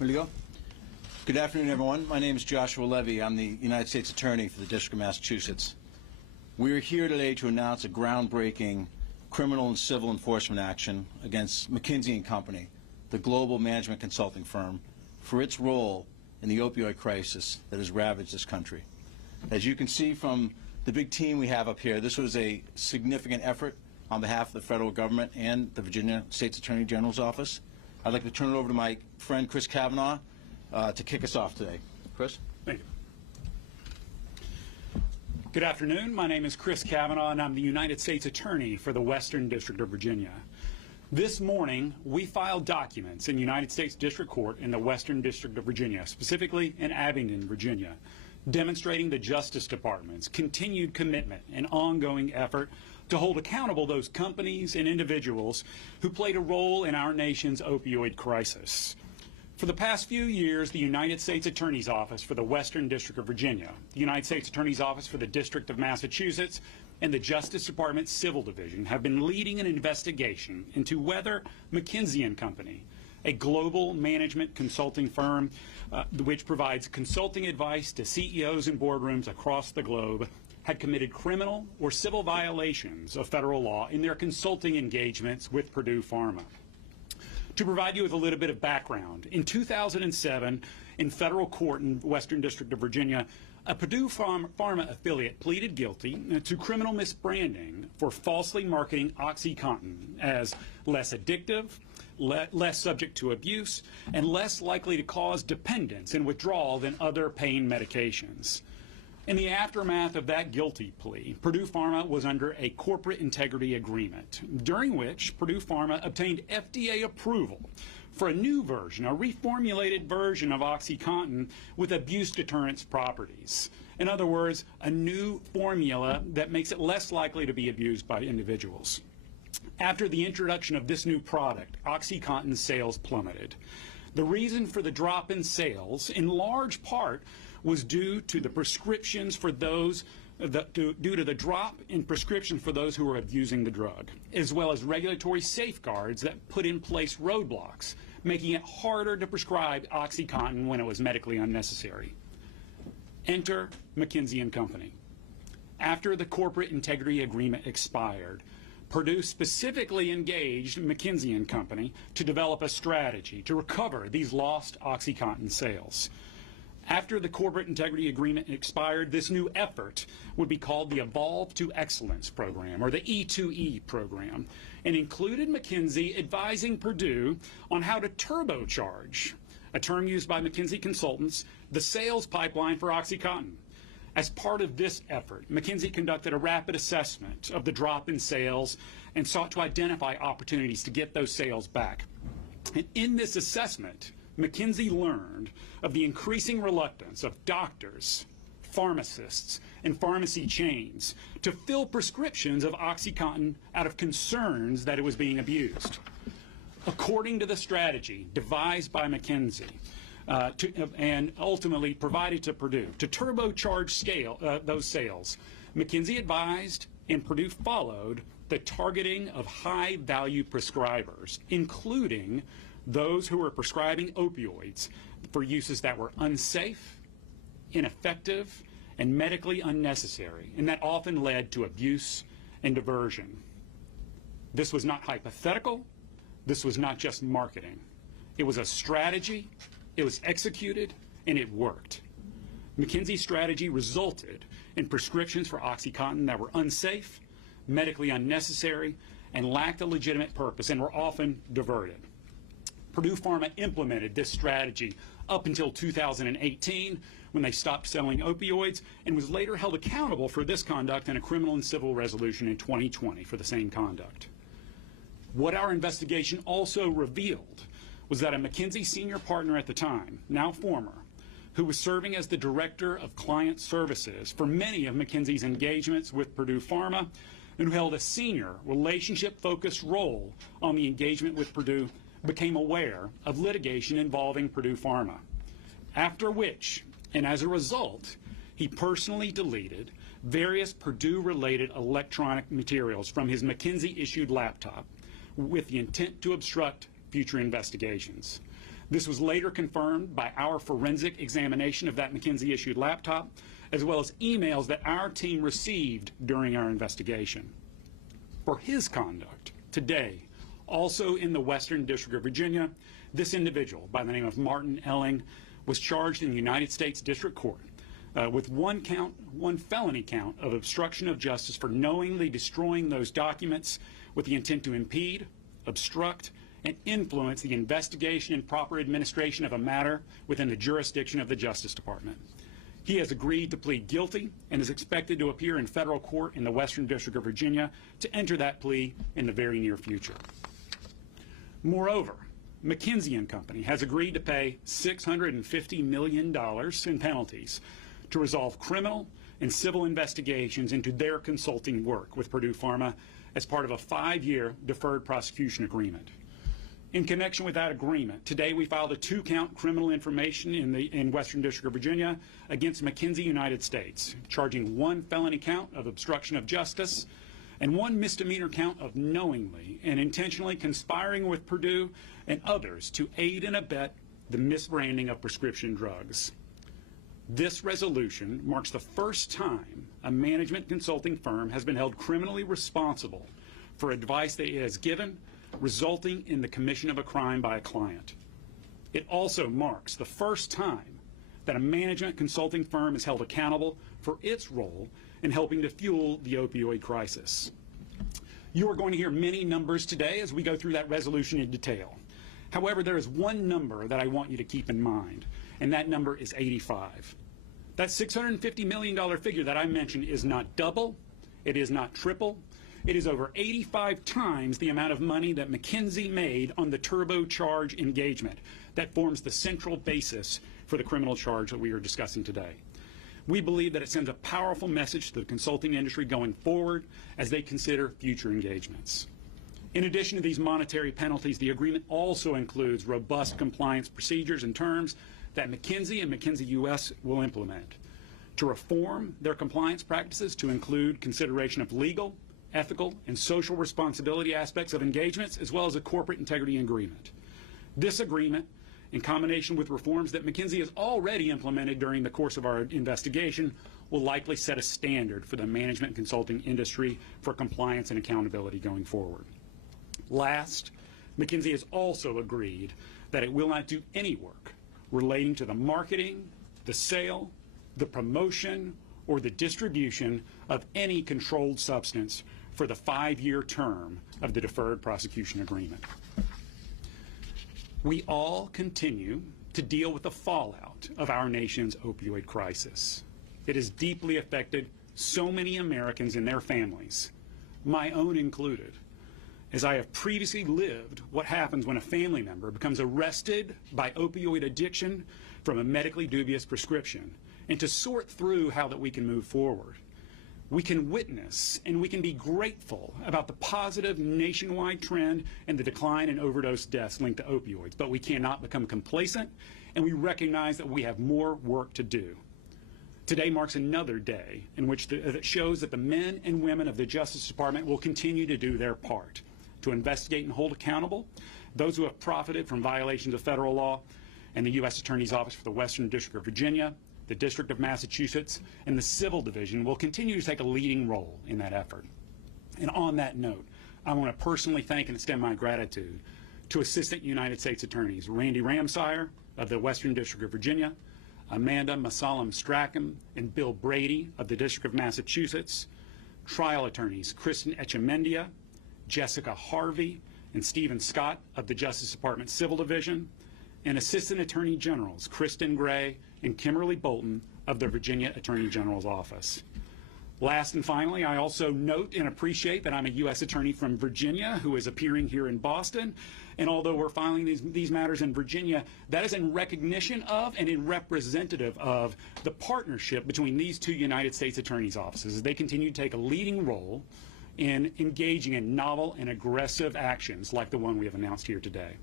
Ready to go? Good afternoon, everyone. My name is Joshua Levy. I'm the United States Attorney for the District of Massachusetts. We are here today to announce a groundbreaking criminal and civil enforcement action against McKinsey Company, the global management consulting firm, for its role in the opioid crisis that has ravaged this country. As you can see from the big team we have up here, this was a significant effort on behalf of the federal government and the Virginia State's Attorney General's office. I'd like to turn it over to my friend Chris Kavanaugh to kick us off today. Chris? Thank you. Good afternoon. My name is Chris Kavanaugh, and I'm the United States Attorney for the Western District of Virginia. This morning, we filed documents in United States District Court in the Western District of Virginia, specifically in Abingdon, Virginia, demonstrating the Justice Department's continued commitment and ongoing effort to hold accountable those companies and individuals who played a role in our nation's opioid crisis. For the past few years, the United States Attorney's Office for the Western District of Virginia, the United States Attorney's Office for the District of Massachusetts, and the Justice Department's Civil Division have been leading an investigation into whether McKinsey Company, a global management consulting firm which provides consulting advice to CEOs and boardrooms across the globe, had committed criminal or civil violations of federal law in their consulting engagements with Purdue Pharma. To provide you with a little bit of background, in 2007, in federal court in Western District of Virginia, a Purdue Pharma affiliate pleaded guilty to criminal misbranding for falsely marketing OxyContin as less addictive, less subject to abuse, and less likely to cause dependence and withdrawal than other pain medications. In the aftermath of that guilty plea, Purdue Pharma was under a corporate integrity agreement, during which Purdue Pharma obtained FDA approval for a new version, a reformulated version of OxyContin with abuse deterrence properties. In other words, a new formula that makes it less likely to be abused by individuals. After the introduction of this new product, OxyContin sales plummeted. The reason for the drop in sales, in large part, was due to the prescriptions for those due to the drop in prescriptions for those who were abusing the drug, as well as regulatory safeguards that put in place roadblocks, making it harder to prescribe OxyContin when it was medically unnecessary. Enter McKinsey Company. After the corporate integrity agreement expired, Purdue specifically engaged McKinsey Company to develop a strategy to recover these lost OxyContin sales. After the corporate integrity agreement expired, this new effort would be called the Evolve to Excellence program, or the E2E program, and included McKinsey advising Purdue on how to turbocharge, a term used by McKinsey consultants, the sales pipeline for OxyContin. As part of this effort, McKinsey conducted a rapid assessment of the drop in sales and sought to identify opportunities to get those sales back. And in this assessment, McKinsey learned of the increasing reluctance of doctors, pharmacists, and pharmacy chains to fill prescriptions of OxyContin out of concerns that it was being abused. According to the strategy devised by McKinsey, and ultimately provided to Purdue to turbocharge those sales, McKinsey advised and Purdue followed the targeting of high-value prescribers, including those who were prescribing opioids for uses that were unsafe, ineffective, and medically unnecessary, and that often led to abuse and diversion. This was not hypothetical. This was not just marketing. It was a strategy. It was executed, and it worked. McKinsey's strategy resulted in prescriptions for OxyContin that were unsafe, medically unnecessary, and lacked a legitimate purpose, and were often diverted. Purdue Pharma implemented this strategy up until 2018, when they stopped selling opioids, and was later held accountable for this conduct in a criminal and civil resolution in 2020 for the same conduct. What our investigation also revealed was that a McKinsey senior partner at the time, now former, who was serving as the Director of Client Services for many of McKinsey's engagements with Purdue Pharma, and who held a senior relationship-focused role on the engagement with Purdue, became aware of litigation involving Purdue Pharma, after which, and as a result, he personally deleted various Purdue-related electronic materials from his McKinsey-issued laptop with the intent to obstruct future investigations. This was later confirmed by our forensic examination of that McKinsey-issued laptop, as well as emails that our team received during our investigation. For his conduct, today, also in the Western District of Virginia, this individual by the name of Martin Elling was charged in the United States District Court with one felony count of obstruction of justice for knowingly destroying those documents with the intent to impede, obstruct, and influence the investigation and proper administration of a matter within the jurisdiction of the Justice Department. He has agreed to plead guilty and is expected to appear in federal court in the Western District of Virginia to enter that plea in the very near future. Moreover, McKinsey Company has agreed to pay $650 million in penalties to resolve criminal and civil investigations into their consulting work with Purdue Pharma as part of a 5-year deferred prosecution agreement. In connection with that agreement, today we filed a 2-count criminal information in Western District of Virginia against McKinsey United States, charging 1 felony count of obstruction of justice and 1 misdemeanor count of knowingly and intentionally conspiring with Purdue and others to aid and abet the misbranding of prescription drugs. This resolution marks the first time a management consulting firm has been held criminally responsible for advice that it has given, resulting in the commission of a crime by a client. It also marks the first time that a management consulting firm is held accountable for its role in helping to fuel the opioid crisis. You are going to hear many numbers today as we go through that resolution in detail. However, there is one number that I want you to keep in mind, and that number is 85. That $650 million figure that I mentioned is not double, it is not triple, it is over 85 times the amount of money that McKinsey made on the turbocharge engagement that forms the central basis for the criminal charge that we are discussing today. We believe that it sends a powerful message to the consulting industry going forward as they consider future engagements. In addition to these monetary penalties, the agreement also includes robust compliance procedures and terms that McKinsey and McKinsey US will implement to reform their compliance practices to include consideration of legal, ethical, and social responsibility aspects of engagements, as well as a corporate integrity agreement. This agreement, in combination with reforms that McKinsey has already implemented during the course of our investigation, will likely set a standard for the management consulting industry for compliance and accountability going forward. Last, McKinsey has also agreed that it will not do any work relating to the marketing, the sale, the promotion, or the distribution of any controlled substance for the 5-year term of the deferred prosecution agreement. We all continue to deal with the fallout of our nation's opioid crisis. It has deeply affected so many Americans and their families, my own included, as I have previously lived what happens when a family member becomes arrested by opioid addiction from a medically dubious prescription, and to sort through how that we can move forward. We can witness and we can be grateful about the positive nationwide trend and the decline in overdose deaths linked to opioids, but we cannot become complacent, and we recognize that we have more work to do. Today marks another day in which that shows that the men and women of the Justice Department will continue to do their part to investigate and hold accountable those who have profited from violations of federal law, and the U.S. Attorney's Office for the Western District of Virginia, the District of Massachusetts, and the Civil Division will continue to take a leading role in that effort. And on that note, I want to personally thank and extend my gratitude to Assistant United States Attorneys Randy Ramsire of the Western District of Virginia, Amanda Masalam Strachan and Bill Brady of the District of Massachusetts, trial attorneys Kristen Echemendia, Jessica Harvey, and Stephen Scott of the Justice Department Civil Division, and Assistant Attorney Generals Kristen Gray and Kimberly Bolton of the Virginia Attorney General's Office. Last and finally, I also note and appreciate that I'm a U.S. Attorney from Virginia who is appearing here in Boston, and although we're filing these matters in Virginia, that is in recognition of and in representative of the partnership between these two United States Attorney's offices as they continue to take a leading role in engaging in novel and aggressive actions like the one we have announced here today.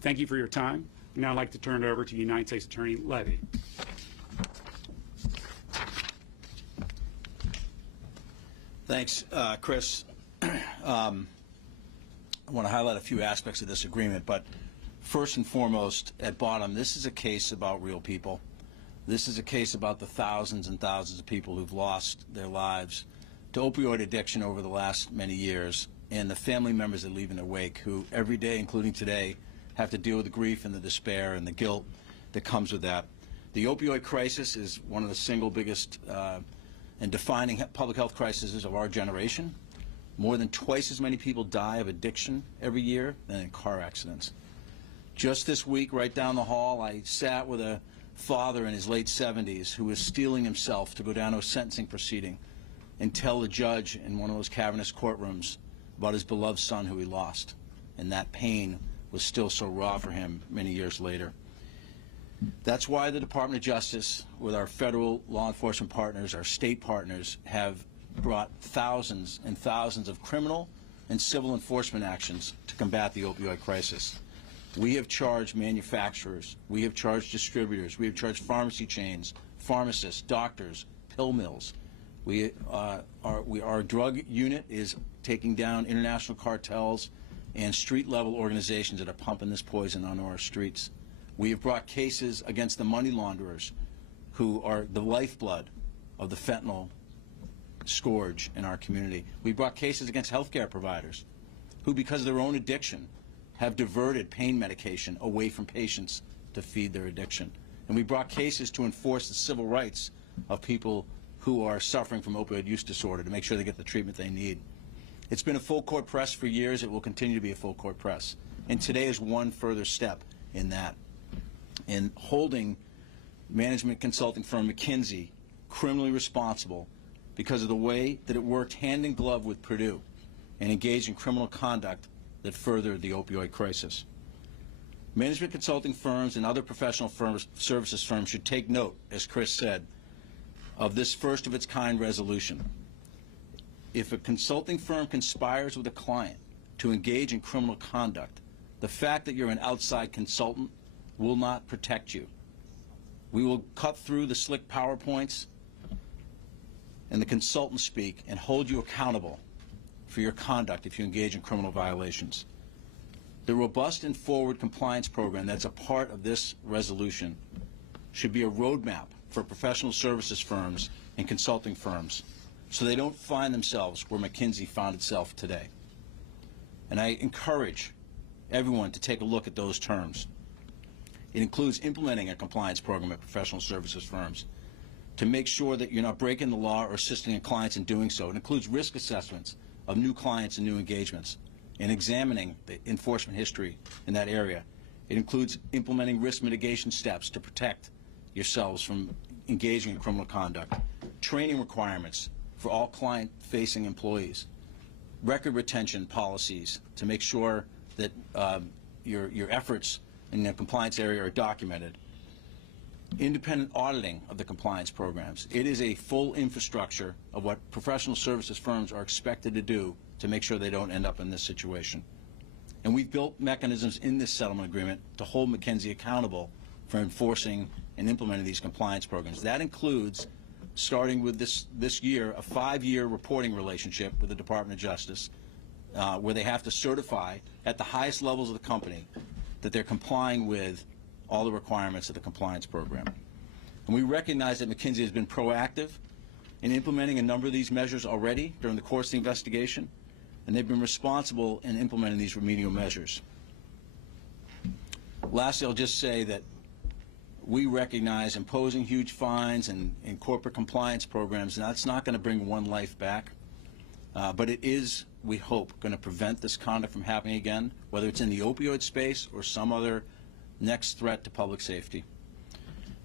Thank you for your time. Now I'd like to turn it over to United States Attorney Levy. Thanks, Chris. I want to highlight a few aspects of this agreement, but First and foremost, at bottom, this is a case about real people. This is a case about the thousands and thousands of people who've lost their lives to opioid addiction over the last many years, and the family members that leave in their wake, who every day, including today, have to deal with the grief and the despair and the guilt that comes with that. The opioid crisis is one of the single biggest and defining public health crises of our generation. More than twice as many people die of addiction every year than in car accidents. Just this week, right down the hall, I sat with a father in his late 70s who was steeling himself to go down to a sentencing proceeding and tell the judge in one of those cavernous courtrooms about his beloved son who he lost. And that pain was still so raw for him many years later. That's why the Department of Justice, with our federal law enforcement partners, our state partners, have brought thousands and thousands of criminal and civil enforcement actions to combat the opioid crisis. We have charged manufacturers, we have charged distributors, we have charged pharmacy chains, pharmacists, doctors, pill mills. Our drug unit is taking down international cartels and street-level organizations that are pumping this poison onto our streets. We have brought cases against the money launderers who are the lifeblood of the fentanyl scourge in our community. We brought cases against healthcare providers who, because of their own addiction, have diverted pain medication away from patients to feed their addiction. And we brought cases to enforce the civil rights of people who are suffering from opioid use disorder to make sure they get the treatment they need. It's been a full court press for years. It will continue to be a full court press. And today is one further step in that. In holding management consulting firm McKinsey criminally responsible because of the way that it worked hand in glove with Purdue and engaged in criminal conduct that furthered the opioid crisis. Management consulting firms and other professional services firms should take note, as Chris said, of this first of its kind resolution. If a consulting firm conspires with a client to engage in criminal conduct, the fact that you're an outside consultant will not protect you. We will cut through the slick PowerPoints and the consultant speak and hold you accountable for your conduct if you engage in criminal violations. The robust and forward compliance program that's a part of this resolution should be a roadmap for professional services firms and consulting firms so they don't find themselves where McKinsey found itself today. And I encourage everyone to take a look at those terms. It includes implementing a compliance program at professional services firms to make sure that you're not breaking the law or assisting clients in doing so. It includes risk assessments of new clients and new engagements and examining the enforcement history in that area. It includes implementing risk mitigation steps to protect yourselves from engaging in criminal conduct, training requirements for all client-facing employees, record retention policies to make sure that your efforts in the compliance area are documented, independent auditing of the compliance programs. It is a full infrastructure of what professional services firms are expected to do to make sure they don't end up in this situation. And we've built mechanisms in this settlement agreement to hold McKinsey accountable for enforcing and implementing these compliance programs. That includes, starting with this year, a 5-year reporting relationship with the Department of Justice, where they have to certify at the highest levels of the company that they're complying with all the requirements of the compliance program. And we recognize that McKinsey has been proactive in implementing a number of these measures already during the course of the investigation, and they've been responsible in implementing these remedial measures. Lastly, I'll just say that we recognize imposing huge fines and corporate compliance programs, and that's not going to bring one life back, but it is, we hope, going to prevent this conduct from happening again, whether it's in the opioid space or some other next threat to public safety.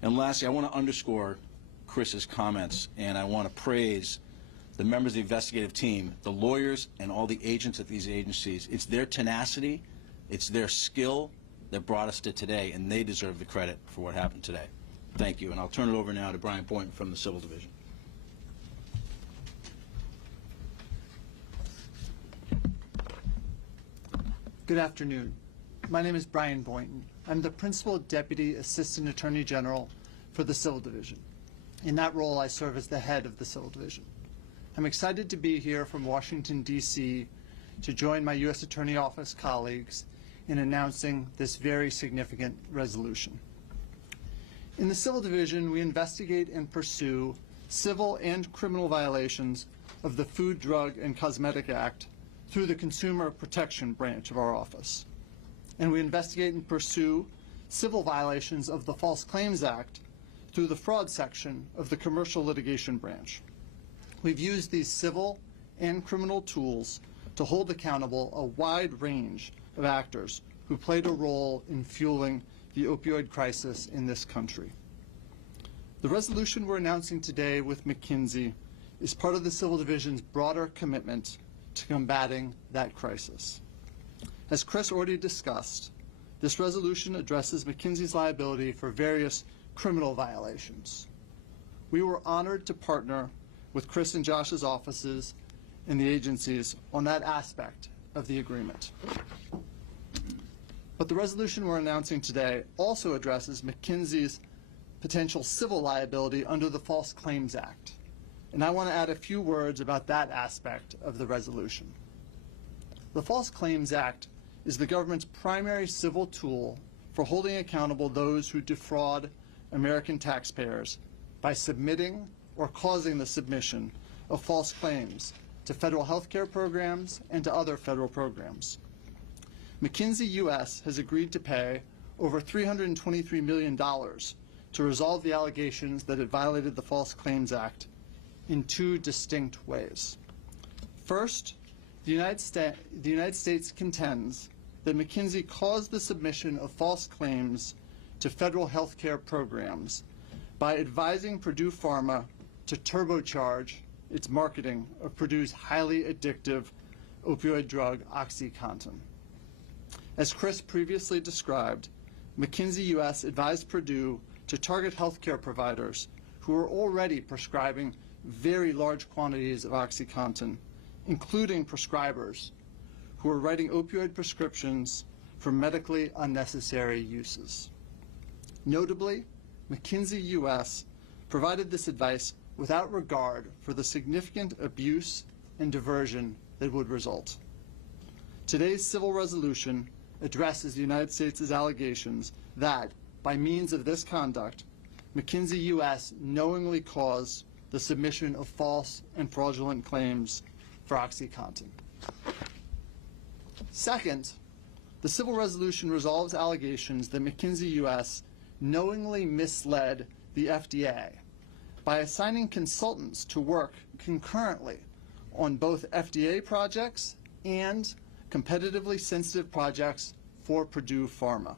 And lastly, I want to underscore Chris's comments, and I want to praise the members of the investigative team, the lawyers, and all the agents at these agencies. It's their tenacity, it's their skill that brought us to today, and they deserve the credit for what happened today. Thank you, and I'll turn it over now to Brian Boynton from the Civil Division. Good afternoon. My name is Brian Boynton. I'm the Principal Deputy Assistant Attorney General for the Civil Division. In that role, I serve as the head of the Civil Division. I'm excited to be here from Washington, D.C. to join my U.S. Attorney Office colleagues in announcing this very significant resolution. In the Civil Division, we investigate and pursue civil and criminal violations of the Food, Drug, and Cosmetic Act through the Consumer Protection branch of our office. And we investigate and pursue civil violations of the False Claims Act through the fraud section of the Commercial Litigation branch. We've used these civil and criminal tools to hold accountable a wide range of actors who played a role in fueling the opioid crisis in this country. The resolution we're announcing today with McKinsey is part of the Civil Division's broader commitment to combating that crisis. As Chris already discussed, this resolution addresses McKinsey's liability for various criminal violations. We were honored to partner with Chris and Josh's offices and the agencies on that aspect of the agreement. But the resolution we're announcing today also addresses McKinsey's potential civil liability under the False Claims Act. And I want to add a few words about that aspect of the resolution. The False Claims Act is the government's primary civil tool for holding accountable those who defraud American taxpayers by submitting or causing the submission of false claims to federal health care programs and to other federal programs. McKinsey U.S. has agreed to pay over $323 million to resolve the allegations that it violated the False Claims Act in two distinct ways. First, the United States contends that McKinsey caused the submission of false claims to federal health care programs by advising Purdue Pharma to turbocharge its marketing of Purdue's highly addictive opioid drug, OxyContin. As Chris previously described, McKinsey U.S. advised Purdue to target healthcare providers who are already prescribing very large quantities of OxyContin, including prescribers who are writing opioid prescriptions for medically unnecessary uses. Notably, McKinsey U.S. provided this advice without regard for the significant abuse and diversion that would result. Today's civil resolution addresses the United States' allegations that, by means of this conduct, McKinsey U.S. knowingly caused the submission of false and fraudulent claims for OxyContin. Second, the civil resolution resolves allegations that McKinsey U.S. knowingly misled the FDA by assigning consultants to work concurrently on both FDA projects and competitively sensitive projects for Purdue Pharma.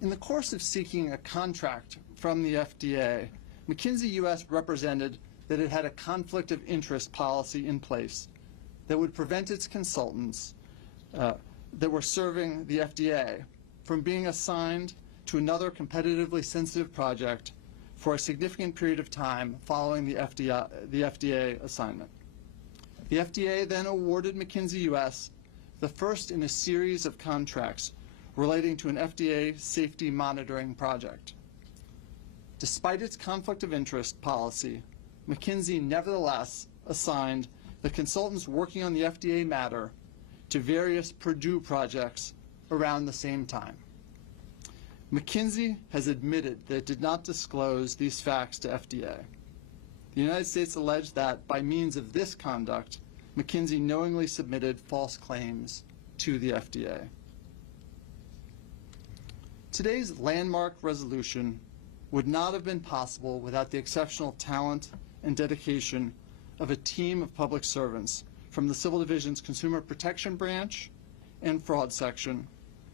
In the course of seeking a contract from the FDA, McKinsey U.S. represented that it had a conflict of interest policy in place that would prevent its consultants that were serving the FDA from being assigned to another competitively sensitive project for a significant period of time following the FDA assignment. The FDA then awarded McKinsey U.S. the first in a series of contracts relating to an FDA safety monitoring project. Despite its conflict of interest policy, McKinsey nevertheless assigned the consultants working on the FDA matter to various Purdue projects around the same time. McKinsey has admitted that it did not disclose these facts to FDA. The United States alleged that, by means of this conduct, McKinsey knowingly submitted false claims to the FDA. Today's landmark resolution would not have been possible without the exceptional talent and dedication of a team of public servants from the Civil Division's Consumer Protection Branch and Fraud Section,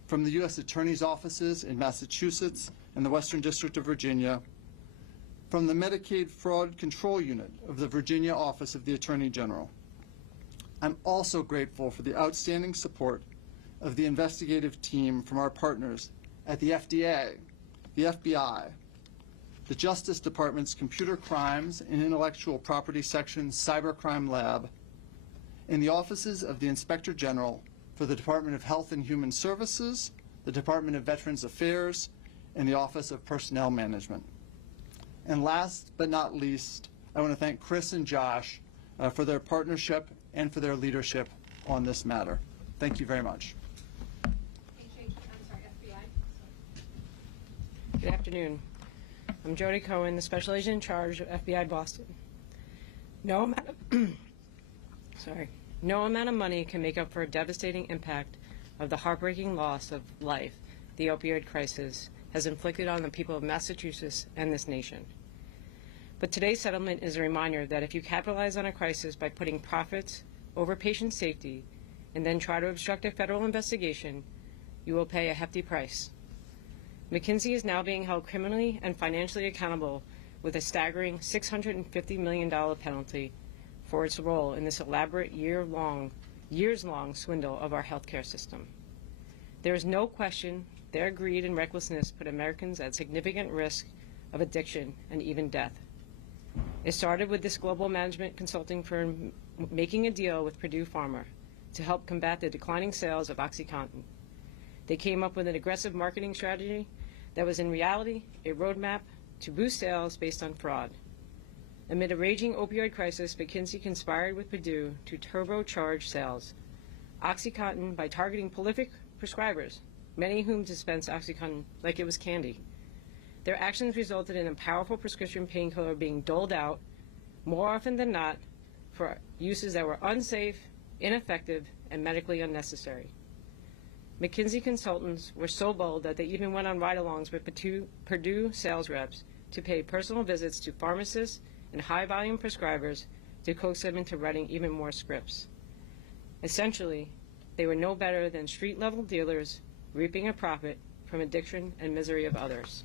from the U.S. Attorney's offices in Massachusetts and the Western District of Virginia, from the Medicaid Fraud Control Unit of the Virginia Office of the Attorney General. I'm also grateful for the outstanding support of the investigative team from our partners at the FDA, the FBI, the Justice Department's Computer Crimes and Intellectual Property Section Cybercrime Lab, and the offices of the Inspector General for the Department of Health and Human Services, the Department of Veterans Affairs, and the Office of Personnel Management. And last but not least, I want to thank Chris and Josh for their partnership and for their leadership on this matter. Thank you very much. Good afternoon. I'm Jody Cohen, the Special Agent in charge of FBI Boston. No amount of, no amount of money can make up for a devastating impact of the heartbreaking loss of life the opioid crisis has inflicted on the people of Massachusetts and this nation. But today's settlement is a reminder that if you capitalize on a crisis by putting profits over patient safety and then try to obstruct a federal investigation, you will pay a hefty price. McKinsey is now being held criminally and financially accountable with a staggering $650 million penalty for its role in this elaborate years-long swindle of our healthcare system. There is no question their greed and recklessness put Americans at significant risk of addiction and even death. It started with this global management consulting firm making a deal with Purdue Pharma to help combat the declining sales of OxyContin. They came up with an aggressive marketing strategy that was in reality a roadmap to boost sales based on fraud. Amid a raging opioid crisis, McKinsey conspired with Purdue to turbocharge sales. OxyContin by targeting prolific prescribers, many of whom dispense OxyContin like it was candy. Their actions resulted in a powerful prescription painkiller being doled out, more often than not, for uses that were unsafe, ineffective, and medically unnecessary. McKinsey consultants were so bold that they even went on ride-alongs with Purdue sales reps to pay personal visits to pharmacists and high-volume prescribers to coax them into writing even more scripts. Essentially, they were no better than street-level dealers reaping a profit from addiction and misery of others.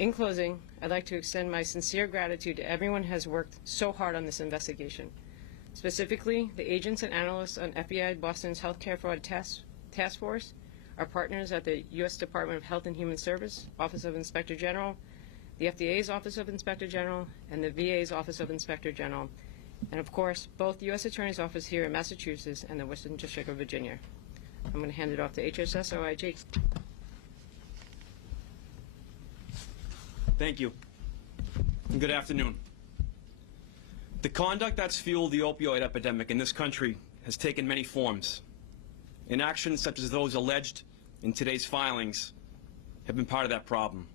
In closing, I'd like to extend my sincere gratitude to everyone who has worked so hard on this investigation, specifically the agents and analysts on FBI Boston's Healthcare Fraud Task Force, our partners at the U.S. Department of Health and Human Service, Office of Inspector General, the FDA's Office of Inspector General, and the VA's Office of Inspector General, and of course, both the U.S. Attorney's Office here in Massachusetts and the Western District of Virginia. I'm going to hand it off to HSS-OIG. Thank you. And good afternoon. The conduct that's fueled the opioid epidemic in this country has taken many forms. Inactions such as those alleged in today's filings have been part of that problem.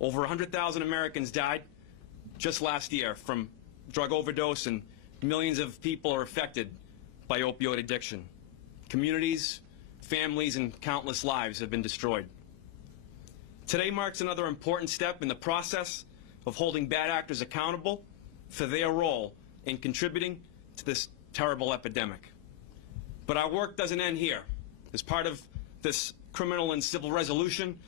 Over 100,000 Americans died just last year from drug overdose, and millions of people are affected by opioid addiction. Communities, families, and countless lives have been destroyed. Today marks another important step in the process of holding bad actors accountable for their role in contributing to this terrible epidemic. But our work doesn't end here. As part of this criminal and civil resolution,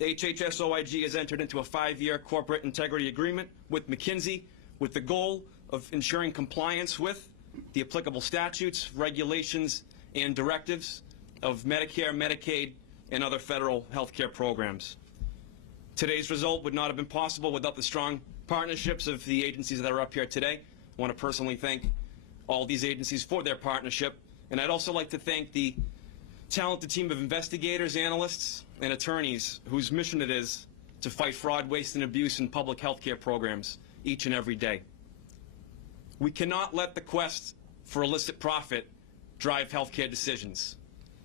HHS-OIG has entered into a 5-year corporate integrity agreement with McKinsey with the goal of ensuring compliance with the applicable statutes, regulations, and directives of Medicare, Medicaid, and other federal health care programs. Today's result would not have been possible without the strong partnerships of the agencies that are up here today. I want to personally thank all these agencies for their partnership, and I'd also like to thank the talented team of investigators, analysts, and attorneys whose mission it is to fight fraud, waste, and abuse in public health care programs each and every day. We cannot let the quest for illicit profit drive health care decisions,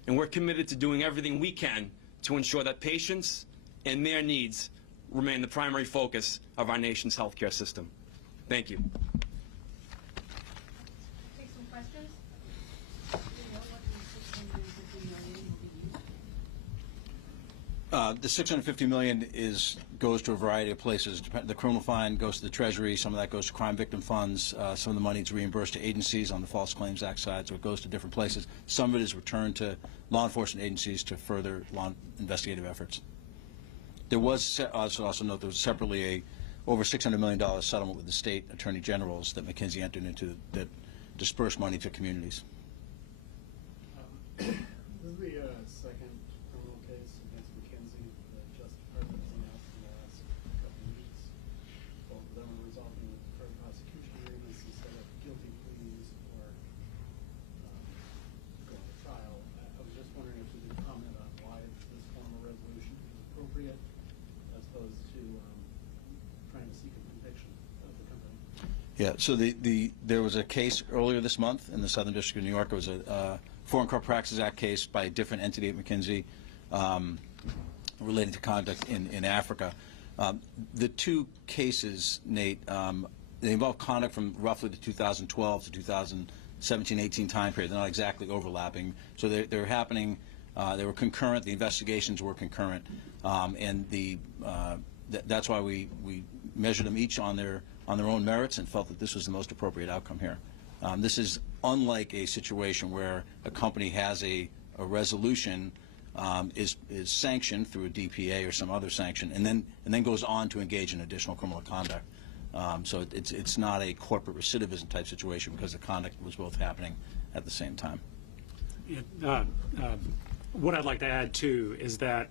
and we're committed to doing everything we can to ensure that patients and their needs remain the primary focus of our nation's health care system. Thank you. Take some questions. The $650 million goes to a variety of places. The criminal fine goes to the Treasury. Some of that goes to crime victim funds. Some of the money is reimbursed to agencies on the False Claims Act side, so it goes to different places. Some of it is returned to law enforcement agencies to further investigative efforts. There was, I should also note, there was separately over $600 million settlement with the state attorney generals that McKinsey entered into that dispersed money to communities. This is the second criminal case against McKinsey that Justice Department has announced in the last couple of weeks. Both of them are resulting in deferred prosecution agreements instead of guilty pleas or going to trial. I was just wondering if you could comment on why this formal resolution is appropriate as opposed to trying to seek a conviction of the company. Yeah, so there was a case earlier this month in the Southern District of New York. It was a Foreign Corrupt Practices Act case by a different entity at McKinsey. related to conduct in Africa. The two cases, Nate, they involve conduct from roughly the 2012 to 2017-18 time period. They're not exactly overlapping, so they're happening. They were concurrent. The investigations were concurrent, and that's why we measured them each on their own merits and felt that this was the most appropriate outcome here. This is unlike a situation where a company has a resolution, is sanctioned through a DPA or some other sanction, and then goes on to engage in additional criminal conduct. So it's not a corporate recidivism type situation because the conduct was both happening at the same time. What I'd like to add, too, is that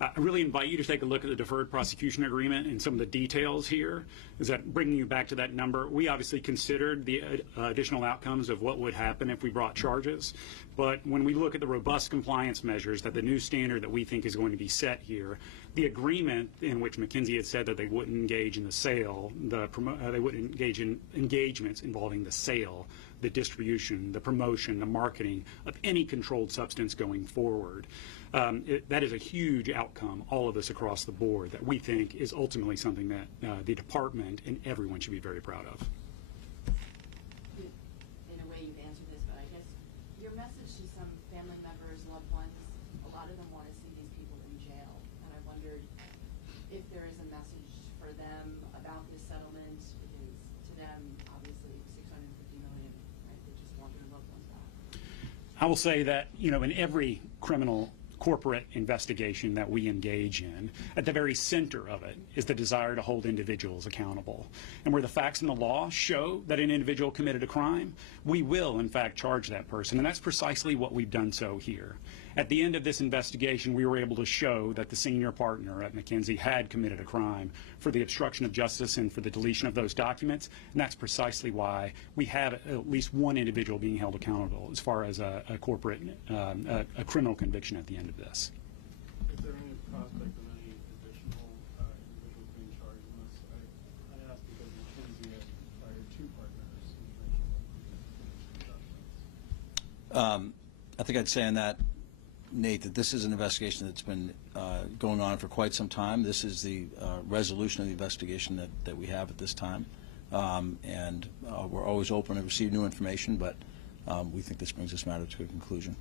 I really invite you to take a look at the deferred prosecution agreement and some of the details here. Is that bringing you back to that number? We obviously considered the additional outcomes of what would happen if we brought charges. But when we look at the robust compliance measures, that the new standard that we think is going to be set here, the agreement in which McKinsey had said that they wouldn't engage in the sale, they wouldn't engage in engagements involving the sale, the distribution, the promotion, the marketing of any controlled substance going forward. That is a huge outcome, all of us across the board, that we think is ultimately something that the department and everyone should be very proud of. In a way you've answered this, but I guess your message to some family members, loved ones, a lot of them want to see these people in jail, and I wondered if there is a message for them about this settlement, because to them, obviously, $650 million, right? They just want their loved ones back. I will say that, you know, in every criminal corporate investigation that we engage in, at the very center of it is the desire to hold individuals accountable. And where the facts and the law show that an individual committed a crime, we will, in fact, charge that person. And that's precisely what we've done so here. At the end of this investigation, we were able to show that the senior partner at McKinsey had committed a crime for the obstruction of justice and for the deletion of those documents. And that's precisely why we have at least one individual being held accountable as far as a corporate, a criminal conviction at the end of this. Is there any prospect of any additional individuals being charged in this? I ask because McKinsey has fired 2 partners in connection with I think I'd say on that, Nate, that this is an investigation that's been going on for quite some time. This is the resolution of the investigation that we have at this time. And we're always open to receive new information, but we think this brings this matter to a conclusion.